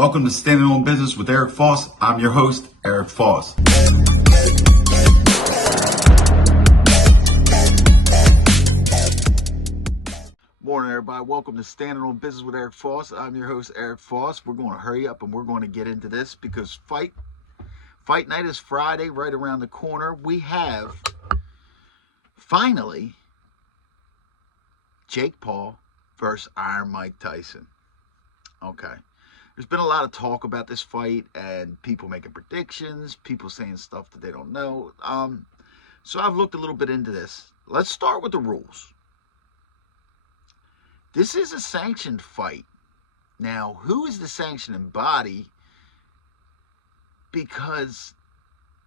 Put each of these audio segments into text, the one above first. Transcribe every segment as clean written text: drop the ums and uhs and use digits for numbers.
Welcome to Standing on Business with Eric Foss. I'm your host, Eric Foss. Morning, everybody. Welcome to Standing on Business with Eric Foss. I'm your host, Eric Foss. We're going to hurry up and we're going to get into this because fight night is Friday, right around the corner. We have finally Jake Paul versus Iron Mike Tyson. Okay. There's been a lot of talk about this fight and people making predictions, people saying stuff that they don't know. So I've looked a little bit into this. Let's start with the rules. This is a sanctioned fight. Now, who is the sanctioning body? Because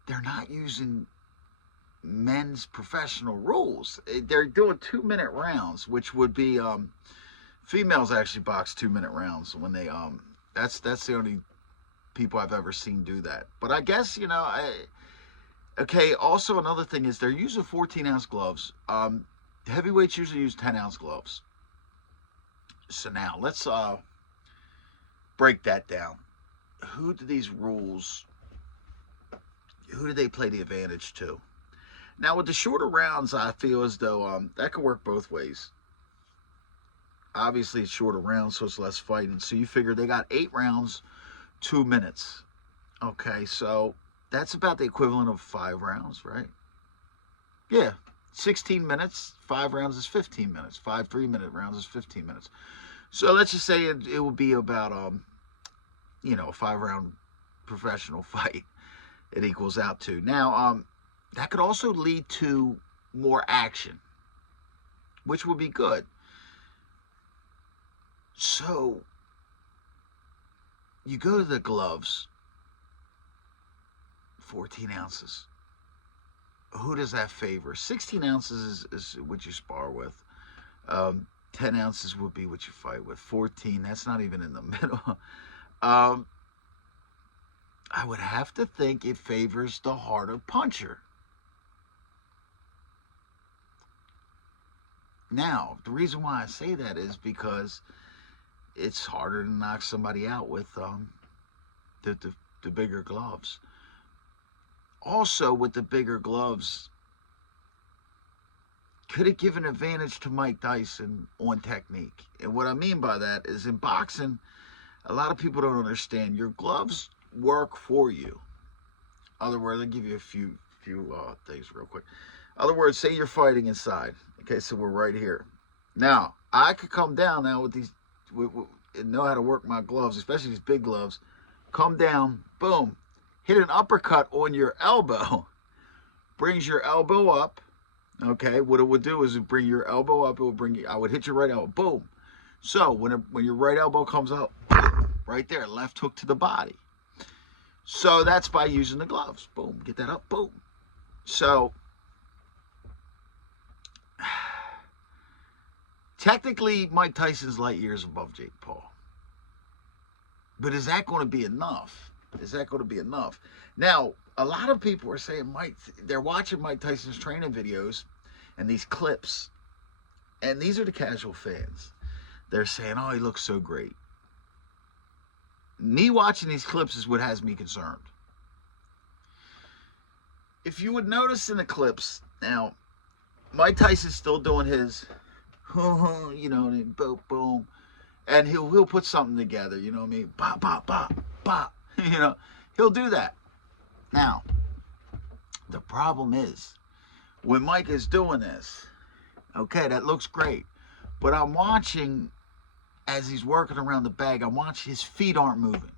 they're not using men's professional rules. They're doing 2-minute rounds, which would be females actually box 2-minute rounds when they that's the only people I've ever seen do that. But I guess, okay, also another thing is they're using 14-ounce gloves. Heavyweights usually use 10-ounce gloves. So now let's break that down. Who do these rules, who do they play the advantage to? Now with the shorter rounds, I feel as though that could work both ways. Obviously, it's shorter rounds, so it's less fighting. So you figure they got 8 rounds, 2 minutes. Okay, so that's about the equivalent of 5 rounds, right? Yeah, 16 minutes, 5 rounds is 15 minutes. 5 3-minute rounds is 15 minutes. So let's just say it would be about, a 5-round professional fight. It equals out to. Now, that could also lead to more action, which would be good. So, you go to the gloves, 14 ounces. Who does that favor? 16 ounces is what you spar with. 10 ounces would be what you fight with. 14, that's not even in the middle. I would have to think it favors the harder puncher. Now, the reason why I say that is because it's harder to knock somebody out with the bigger gloves. Also, with the bigger gloves, could it give an advantage to Mike Tyson on technique? And what I mean by that is in boxing, a lot of people don't understand. Your gloves work for you. In other words, I'll give you a few things real quick. In other words, say you're fighting inside. Okay, so we're right here. Now, I could come down now with these, and know how to work my gloves, especially these big gloves. Come down, boom, hit an uppercut on your elbow. Brings your elbow up. Okay, what it would do is it bring your elbow up. It would bring you. I would hit your right elbow. Boom. So when your right elbow comes up, right there, left hook to the body. So that's by using the gloves. Boom, get that up. Boom. So technically, Mike Tyson's light years above Jake Paul. But is that going to be enough? Is that going to be enough? Now, a lot of people are saying they're watching Mike Tyson's training videos and these clips. And these are the casual fans. They're saying, oh, he looks so great. Me watching these clips is what has me concerned. If you would notice in the clips, now, Mike Tyson's still doing his, boom, boom. And he'll put something together, you know what I mean? Bop, bop, bop, bop. He'll do that. Now, the problem is, when Mike is doing this, okay, that looks great. But I'm watching, as he's working around the bag, I'm watching his feet aren't moving.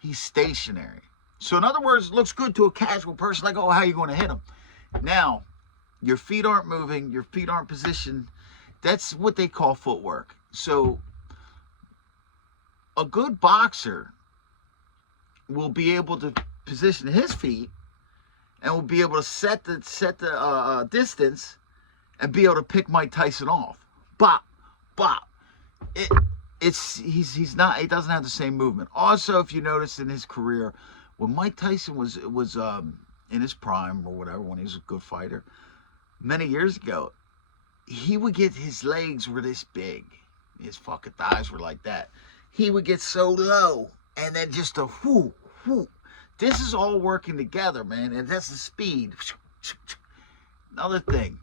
He's stationary. So in other words, it looks good to a casual person, like, oh, how are you going to hit him? Now, your feet aren't moving, your feet aren't positioned. That's what they call footwork. So a good boxer will be able to position his feet and will be able to set the distance and be able to pick Mike Tyson off. Bop, bop. He doesn't have the same movement. Also, if you notice in his career, when Mike Tyson was in his prime or whatever, when he was a good fighter, many years ago, he would get his legs were this big. His fucking thighs were like that. he would get so low, and then just a whoo, whoo. This is all working together, man, and that's the speed. Another thing,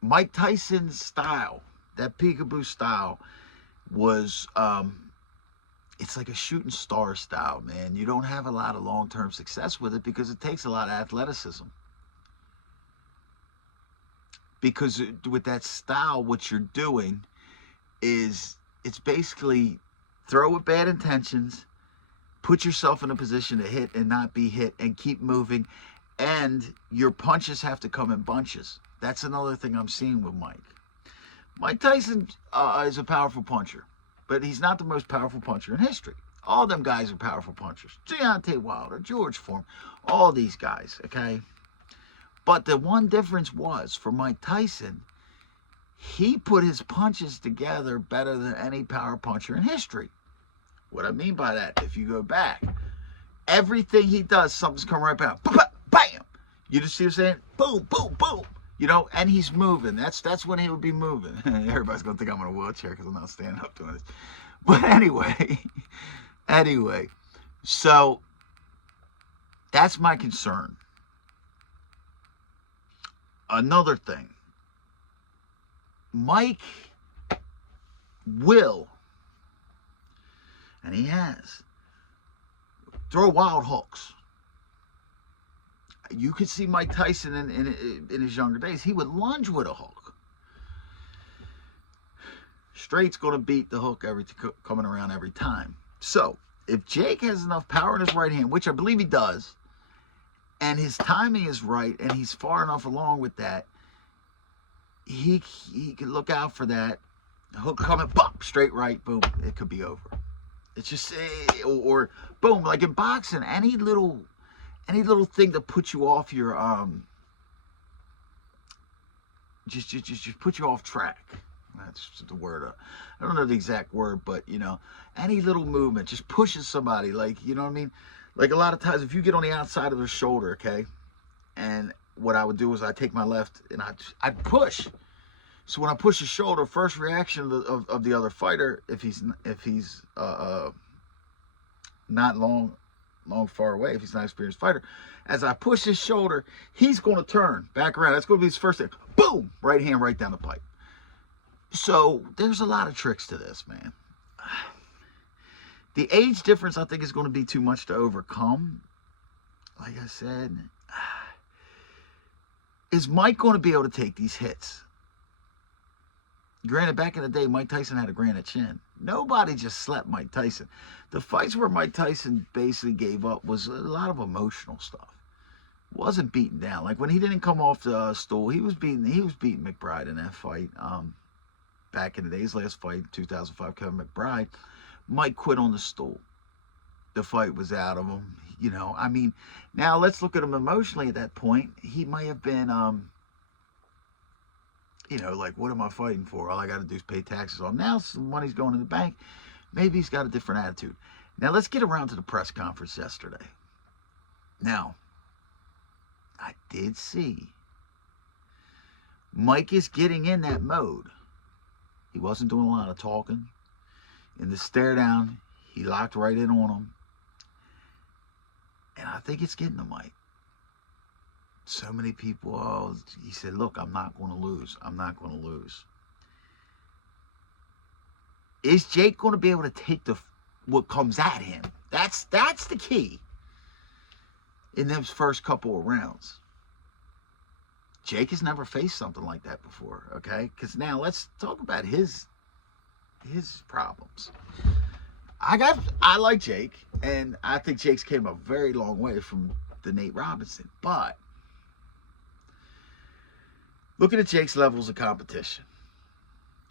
Mike Tyson's style, that peekaboo style, was it's like a shooting star style, man. You don't have a lot of long-term success with it because it takes a lot of athleticism. Because with that style, what you're doing is it's basically throw with bad intentions, put yourself in a position to hit and not be hit, and keep moving, and your punches have to come in bunches. That's another thing I'm seeing with Mike. Mike Tyson is a powerful puncher, but he's not the most powerful puncher in history. All them guys are powerful punchers. Deontay Wilder, George Foreman, all these guys, okay? But the one difference was, for Mike Tyson, he put his punches together better than any power puncher in history. What I mean by that, if you go back, everything he does, something's coming right back. Bam! You just see what I'm saying? Boom, boom, boom. You know, and he's moving. That's when he would be moving. Everybody's going to think I'm in a wheelchair because I'm not standing up doing this. But anyway, so that's my concern. Another thing, Mike will, and he has, throw wild hooks. You could see Mike Tyson in his younger days. He would lunge with a hook. Straight's going to beat the hook coming around every time. So, if Jake has enough power in his right hand, which I believe he does, and his timing is right, and he's far enough along with that, he can look out for that. Hook coming, bop, straight right, boom, it could be over. It's just, or boom, like in boxing, any little thing to put you off your, just put you off track. That's the word. I don't know the exact word, but, you know, any little movement just pushes somebody, like, you know what I mean? Like a lot of times, if you get on the outside of their shoulder, okay, and what I would do is I'd take my left and I'd push. So when I push his shoulder, first reaction of the other fighter, if he's not far away, if he's not an experienced fighter, as I push his shoulder, he's going to turn back around. That's going to be his first thing. Boom! Right hand right down the pipe. So there's a lot of tricks to this, man. The age difference, I think, is going to be too much to overcome. Like I said, is Mike going to be able to take these hits? Granted, back in the day, Mike Tyson had a granite chin. Nobody just slapped Mike Tyson. The fights where Mike Tyson basically gave up was a lot of emotional stuff. Wasn't beaten down. Like when he didn't come off the stool, he was beating McBride in that fight. Back in the day, his last fight, 2005, Kevin McBride. Mike quit on the stool. The fight was out of him. You know, I mean, now let's look at him emotionally at that point. He might have been, you know, like, what am I fighting for? All I got to do is pay taxes on. Now some money's going in the bank. Maybe he's got a different attitude. Now let's get around to the press conference yesterday. Now, I did see Mike is getting in that mode. He wasn't doing a lot of talking. In the stare down, he locked right in on him. And I think it's getting to Mike. So many people, he said, look, I'm not going to lose. I'm not going to lose. Is Jake going to be able to take what comes at him? That's the key in those first couple of rounds. Jake has never faced something like that before, okay? Because now let's talk about his problems. I like Jake, and I think Jake's came a very long way from the Nate Robinson. But looking at Jake's levels of competition,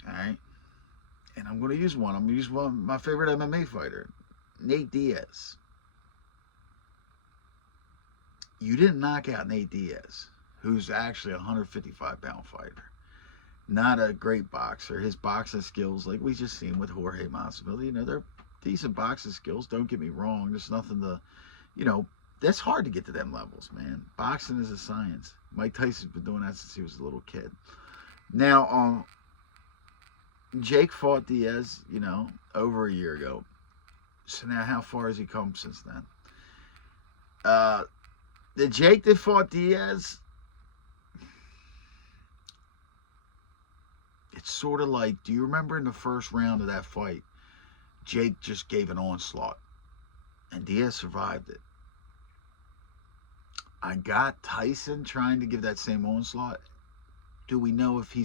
all right? And I'm going to use one. I'm going to use my favorite MMA fighter, Nate Diaz. You didn't knock out Nate Diaz, who's actually a 155-pound fighter. Not a great boxer. His boxing skills, like we just seen with Jorge Masvidal, you know, they're decent boxing skills. Don't get me wrong. There's nothing to, you know, that's hard to get to them levels, man. Boxing is a science. Mike Tyson's been doing that since he was a little kid. Now, Jake fought Diaz, over a year ago. So now how far has he come since then? Uh, the Jake that fought Diaz, it's sort of like, do you remember in the first round of that fight, Jake just gave an onslaught, and Diaz survived it. I got Tyson trying to give that same onslaught. Do we know if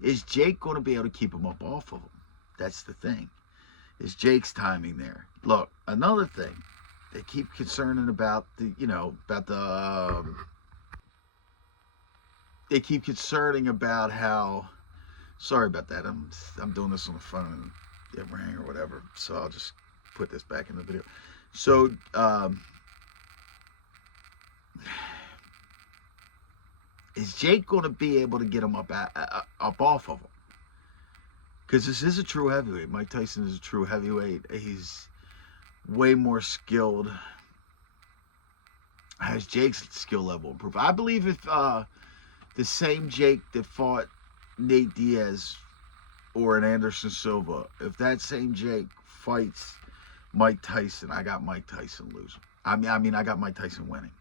is Jake going to be able to keep him up off of him? That's the thing. Is Jake's timing there? Look, another thing, they keep concerning about they keep concerning about how, sorry about that, I'm doing this on the phone and it rang or whatever, so I'll just put this back in the video. So, is Jake going to be able to get him up off of him? Because this is a true heavyweight. Mike Tyson is a true heavyweight. He's way more skilled. Has Jake's skill level improved? I believe if the same Jake that fought Nate Diaz or an Anderson Silva, if that same Jake fights Mike Tyson, I got Mike Tyson losing. I mean, I got Mike Tyson winning.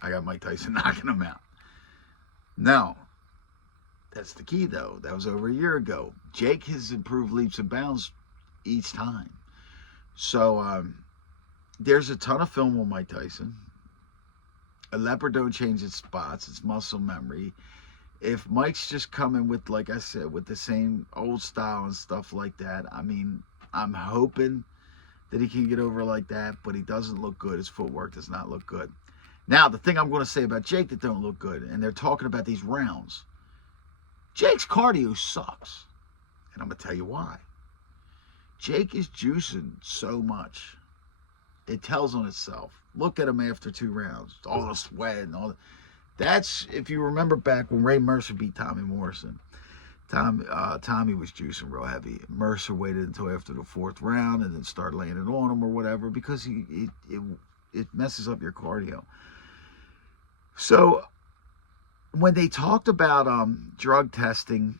I got Mike Tyson knocking him out. Now, that's the key, though. That was over a year ago. Jake has improved leaps and bounds each time. So, there's a ton of film on Mike Tyson. A leopard don't change its spots. It's muscle memory. If Mike's just coming with, like I said, with the same old style and stuff like that, I mean, I'm hoping that he can get over like that, but he doesn't look good. His footwork does not look good. Now, the thing I'm going to say about Jake that don't look good, and they're talking about these rounds, Jake's cardio sucks. And I'm going to tell you why. Jake is juicing so much. It tells on itself. Look at him after 2 rounds. All the sweat and all that. That's, if you remember back when Ray Mercer beat Tommy Morrison. Tommy was juicing real heavy. Mercer waited until after the 4th round and then started laying it on him or whatever because it messes up your cardio. So when they talked about drug testing,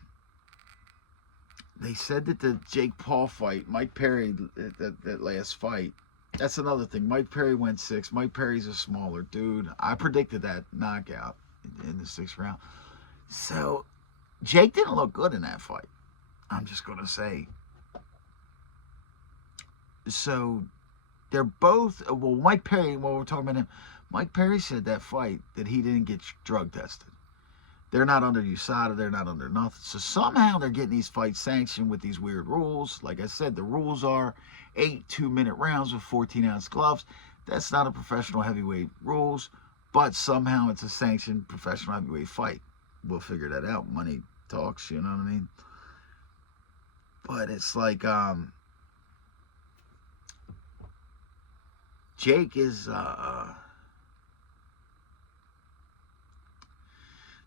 they said that the Jake Paul fight, Mike Perry, that last fight, that's another thing. Mike Perry went 6. Mike Perry's a smaller dude. I predicted that knockout in the 6th round. So Jake didn't look good in that fight. I'm just going to say. So they're both, well, Mike Perry, while we're talking about him, Mike Perry said that fight that he didn't get drug tested. They're not under USADA. They're not under nothing. So somehow they're getting these fights sanctioned with these weird rules. Like I said, the rules are 8 2-minute rounds with 14-ounce gloves. That's not a professional heavyweight rules, but somehow it's a sanctioned professional heavyweight fight. We'll figure that out. Money talks, you know what I mean? But it's like, Jake is,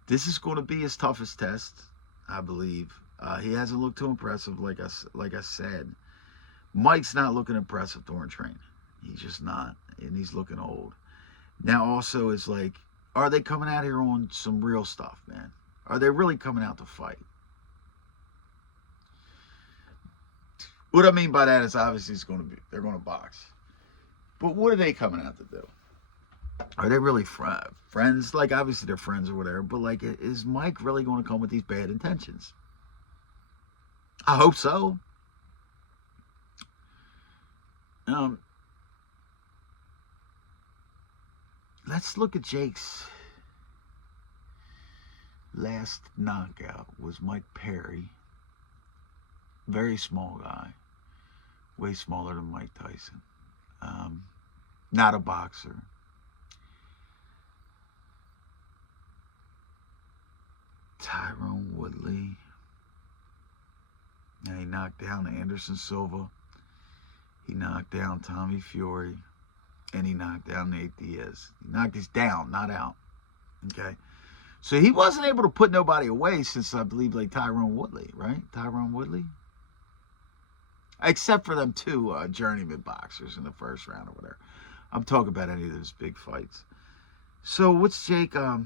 this is going to be his toughest test, I believe. He hasn't looked too impressive, like I said. Mike's not looking impressive during training. He's just not, and he's looking old. Now, also, it's like, are they coming out here on some real stuff, man? Are they really coming out to fight? What I mean by that is obviously they're going to box. But what are they coming out to do? Are they really friends? Like, obviously they're friends or whatever, but like, is Mike really going to come with these bad intentions? I hope so. Let's look at Jake's last knockout. Was Mike Perry. Very small guy. Way smaller than Mike Tyson. Not a boxer. Tyrone Woodley. And he knocked down Anderson Silva. He knocked down Tommy Fury. And he knocked down Nate Diaz. He knocked us down, not out. Okay? So he wasn't able to put nobody away since, I believe, like Tyrone Woodley, right? Tyrone Woodley? Except for them 2 journeyman boxers in the first round or whatever. I'm talking about any of those big fights. So what's Jake, like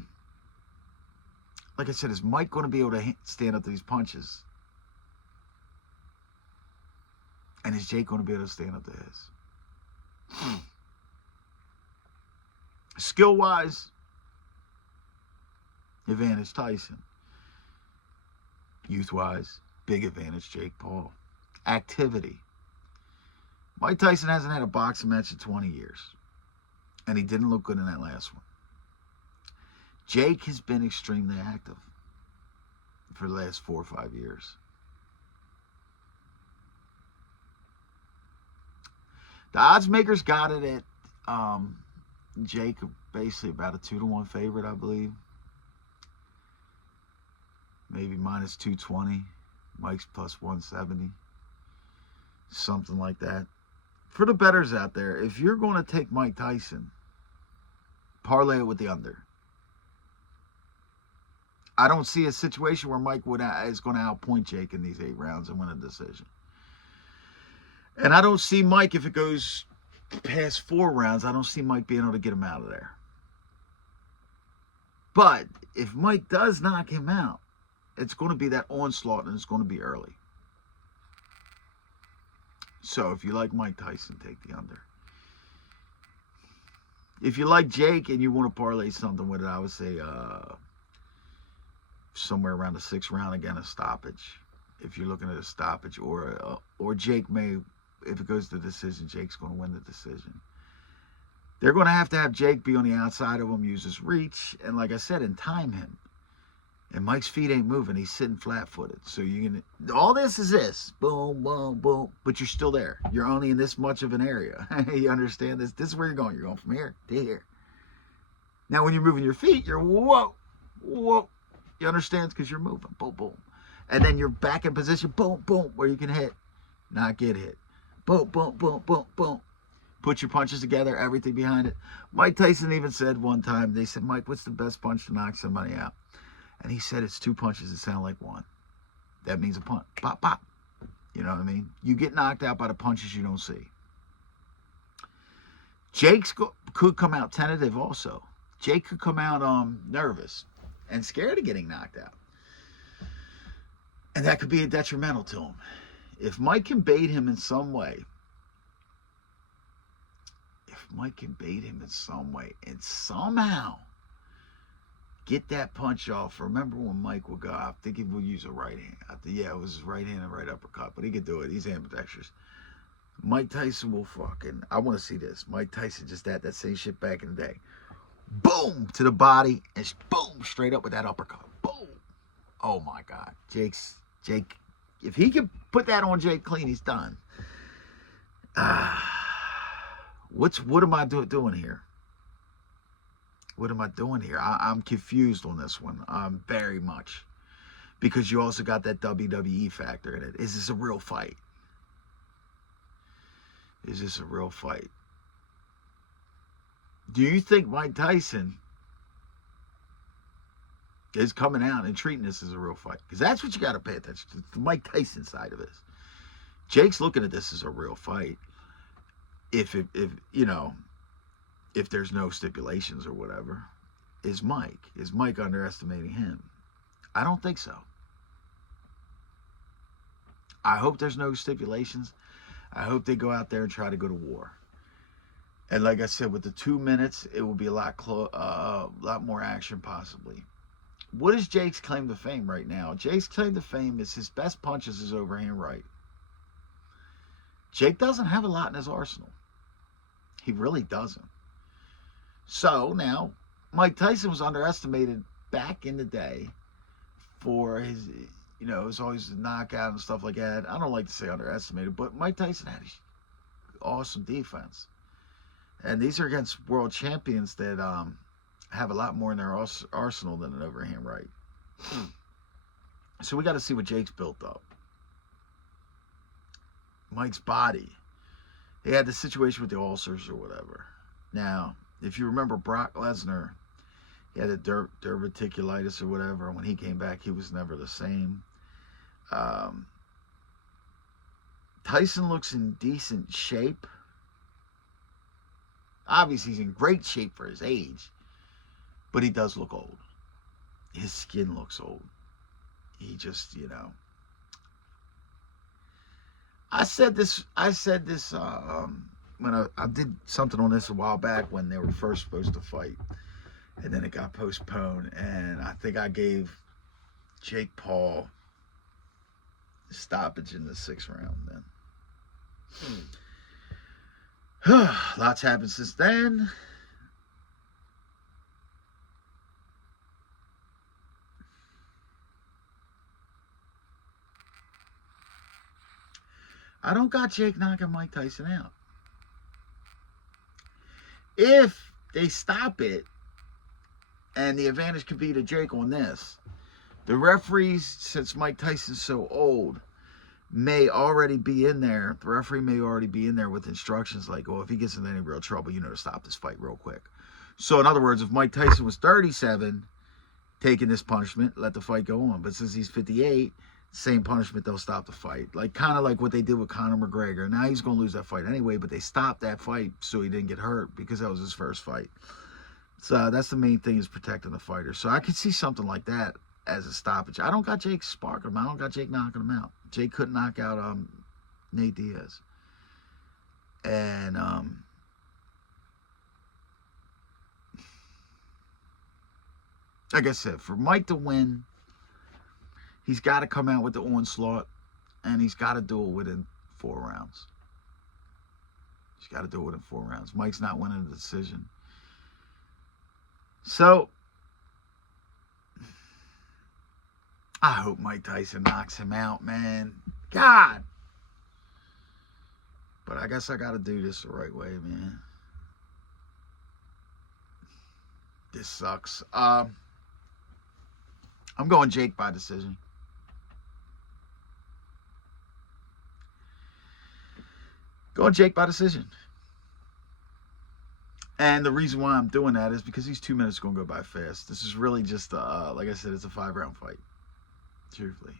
I said, is Mike going to be able to stand up to these punches? And is Jake going to be able to stand up to his? Skill-wise, advantage Tyson. Youth-wise, big advantage Jake Paul. Activity. Mike Tyson hasn't had a boxing match in 20 years. And he didn't look good in that last one. Jake has been extremely active for the last 4 or 5 years. The odds makers got it at Jake, basically about a 2-1 favorite, I believe. Maybe minus 220. Mike's plus 170. Something like that. For the bettors out there, if you're going to take Mike Tyson, parlay it with the under. I don't see a situation where Mike is going to outpoint Jake in these 8 rounds and win a decision. And I don't see Mike, if it goes past 4 rounds, I don't see Mike being able to get him out of there. But if Mike does knock him out, it's going to be that onslaught, and it's going to be early. So if you like Mike Tyson, take the under. If you like Jake and you want to parlay something with it, I would say somewhere around the 6th round, again, a stoppage. If you're looking at a stoppage, or Jake may, if it goes to decision, Jake's going to win the decision. They're going to have Jake be on the outside of him, use his reach, and like I said, and time him. And Mike's feet ain't moving. He's sitting flat-footed. So you can, all this is this. Boom, boom, boom. But you're still there. You're only in this much of an area. You understand this? This is where you're going. You're going from here to here. Now, when you're moving your feet, you're whoa, whoa. You understand? Because you're moving. Boom, boom. And then you're back in position. Boom, boom. Where you can hit. Not get hit. Boom, boom, boom, boom, boom. Put your punches together. Everything behind it. Mike Tyson even said one time, they said, Mike, what's the best punch to knock somebody out? And he said it's 2 punches that sound like one. That means a punch. Pop, pop. You know what I mean? You get knocked out by the punches you don't see. Jake could come out tentative also. Jake could come out nervous and scared of getting knocked out. And that could be detrimental to him. If Mike can bait him in some way, and somehow get that punch off. Remember when Mike would go, I think he would use a right hand. Yeah, it was his right hand and right uppercut, but he could do it. He's ambidextrous. Mike Tyson will fucking, I want to see this. Mike Tyson just that same shit back in the day. Boom to the body, and boom straight up with that uppercut. Boom. Oh my God. Jake, if he can put that on Jake clean, he's done. What am I doing here? What am I doing here? I'm confused on this one. Very much. Because you also got that WWE factor in it. Is this a real fight? Is this a real fight? Do you think Mike Tyson is coming out and treating this as a real fight? Because that's what you got to pay attention to. The Mike Tyson side of this. Jake's looking at this as a real fight. If there's no stipulations or whatever, is Mike underestimating him? I don't think so. I hope there's no stipulations. I hope they go out there and try to go to war. And like I said, with the 2 minutes, it will be a lot more action possibly. What is Jake's claim to fame right now? Jake's claim to fame is his best punches his overhand right. Jake doesn't have a lot in his arsenal. He really doesn't. So now, Mike Tyson was underestimated back in the day for his, it was always the knockout and stuff like that. I don't like to say underestimated, but Mike Tyson had awesome defense. And these are against world champions that have a lot more in their arsenal than an overhand right. So we got to see what Jake's built up. Mike's body. He had the situation with the ulcers or whatever. Now, if you remember Brock Lesnar, he had a diverticulitis or whatever. And when he came back, he was never the same. Tyson looks in decent shape. Obviously, he's in great shape for his age. But he does look old. His skin looks old. He just, I said this when I did something on this a while back when they were first supposed to fight, and then it got postponed. And I think I gave Jake Paul stoppage in the 6th round. Then lots happened since then. I don't got Jake knocking Mike Tyson out. If they stop it, and the advantage could be to Jake on this, the referees, since Mike Tyson's so old, may already be in there. The referee may already be in there with instructions like, oh, if he gets into any real trouble, to stop this fight real quick. So, in other words, if Mike Tyson was 37, taking this punishment, let the fight go on. But since he's 58, same punishment, they'll stop the fight. Kind of like what they did with Conor McGregor. Now he's going to lose that fight anyway, but they stopped that fight so he didn't get hurt because that was his first fight. So that's the main thing, is protecting the fighter. So I could see something like that as a stoppage. I don't got Jake sparking him. I don't got Jake knocking him out. Jake couldn't knock out Nate Diaz. And like I said, for Mike to win, he's got to come out with the onslaught, and he's got to do it within 4 rounds. He's got to do it within 4 rounds. Mike's not winning the decision. So, I hope Mike Tyson knocks him out, man. God. But I guess I got to do this the right way, man. This sucks. I'm going Jake by decision. Going Jake by decision. And the reason why I'm doing that is because these 2 minutes are going to go by fast. This is really just, like I said, it's a 5-round fight. Truthfully.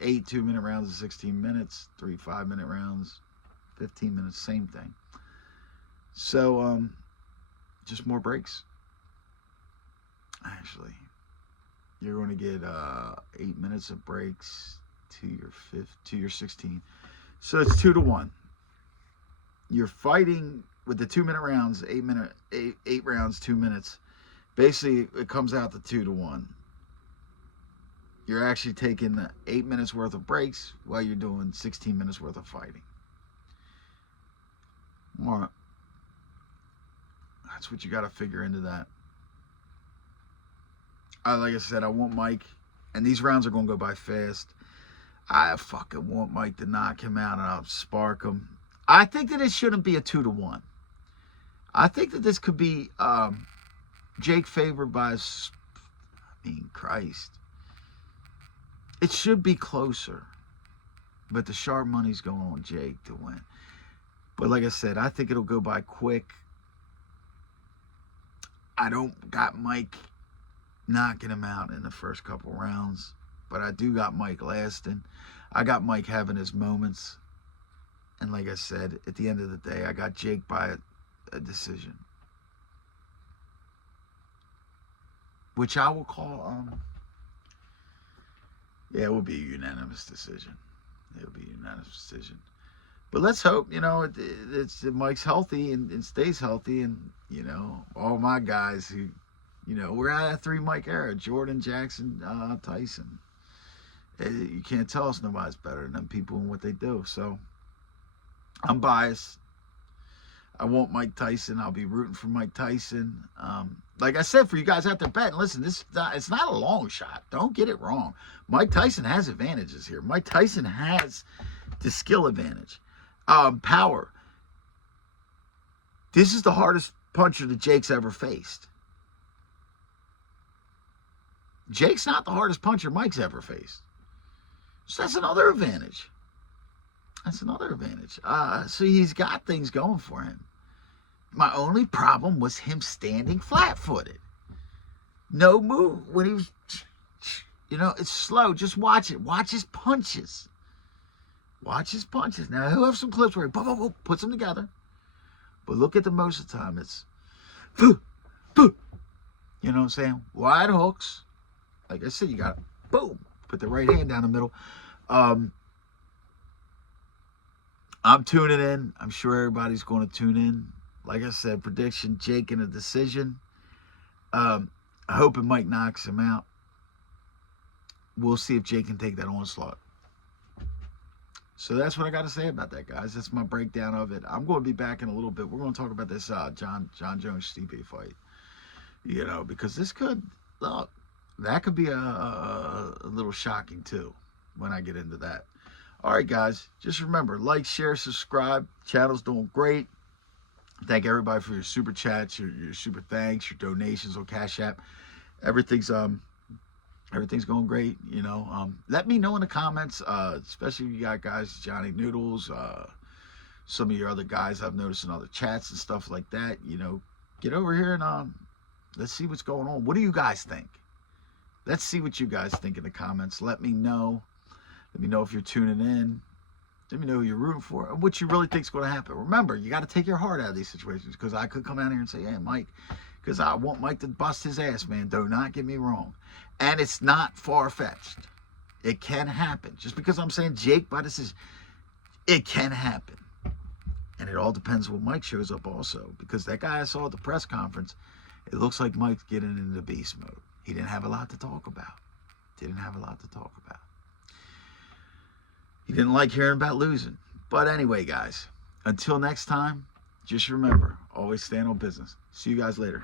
8 2-minute rounds is 16 minutes. 3 5-minute rounds, 15 minutes, same thing. So, just more breaks. Actually, you're going to get 8 minutes of breaks to your 16. So it's 2-1. You're fighting with the 2-minute rounds, 8 rounds, 2 minutes. Basically, it comes out to 2-1. You're actually taking the 8 minutes worth of breaks while you're doing 16 minutes worth of fighting. More. That's what you got to figure into that. Like I said, I want Mike, and these rounds are going to go by fast. I fucking want Mike to knock him out, and I'll spark him. I think that it shouldn't be a 2-1. I think that this could be Jake favored by, Christ. It should be closer. But the sharp money's going on Jake to win. But like I said, I think it'll go by quick. I don't got Mike knocking him out in the first couple rounds. But I do got Mike lasting. I got Mike having his moments. And like I said, at the end of the day, I got Jake by a decision. Which I will call, it will be a unanimous decision. It will be a unanimous decision. But let's hope, it's Mike's healthy and stays healthy. And, all my guys who, we're at a 3 Mike era. Jordan, Jackson, Tyson. You can't tell us nobody's better than them people and what they do. So, I'm biased. I want Mike Tyson. I'll be rooting for Mike Tyson. Like I said, for you guys out there betting, listen, it's not a long shot. Don't get it wrong. Mike Tyson has advantages here. Mike Tyson has the skill advantage. Power. This is the hardest puncher that Jake's ever faced. Jake's not the hardest puncher Mike's ever faced. So that's another advantage. So he's got things going for him. My only problem was him standing flat-footed. No move. When he was, it's slow. Just watch it. Watch his punches. Now, he'll have some clips where he puts them together. But look at the most of the time. It's, you know what I'm saying? Wide hooks. Like I said, you got to, boom, put the right hand down the middle. I'm tuning in. I'm sure everybody's going to tune in. Like I said, prediction, Jake in a decision. I hope Mike knocks him out. We'll see if Jake can take that onslaught. So that's what I got to say about that, guys. That's my breakdown of it. I'm going to be back in a little bit. We're going to talk about this John Jones Stipe fight. You know, because this could, look, that could be a little shocking too when I get into that. All right, guys, just remember, like, share, subscribe. Channel's doing great. Thank everybody for your super chats, your super thanks, your donations on Cash App. Everything's going great. You know, let me know in the comments, especially if you got guys, Johnny Noodles, some of your other guys I've noticed in other chats and stuff like that. You know, get over here and let's see what's going on. What do you guys think? Let's see what you guys think in the comments. Let me know. Let me know if you're tuning in. Let me know who you're rooting for and what you really think is going to happen. Remember, you got to take your heart out of these situations, because I could come out here and say, hey, Mike, because I want Mike to bust his ass, man. Do not get me wrong. And it's not far-fetched. It can happen. Just because I'm saying Jake by decision, it can happen. And it all depends when Mike shows up also, because that guy I saw at the press conference, it looks like Mike's getting into beast mode. He didn't have a lot to talk about. He didn't like hearing about losing. But anyway, guys, until next time, just remember, always stand on business. See you guys later.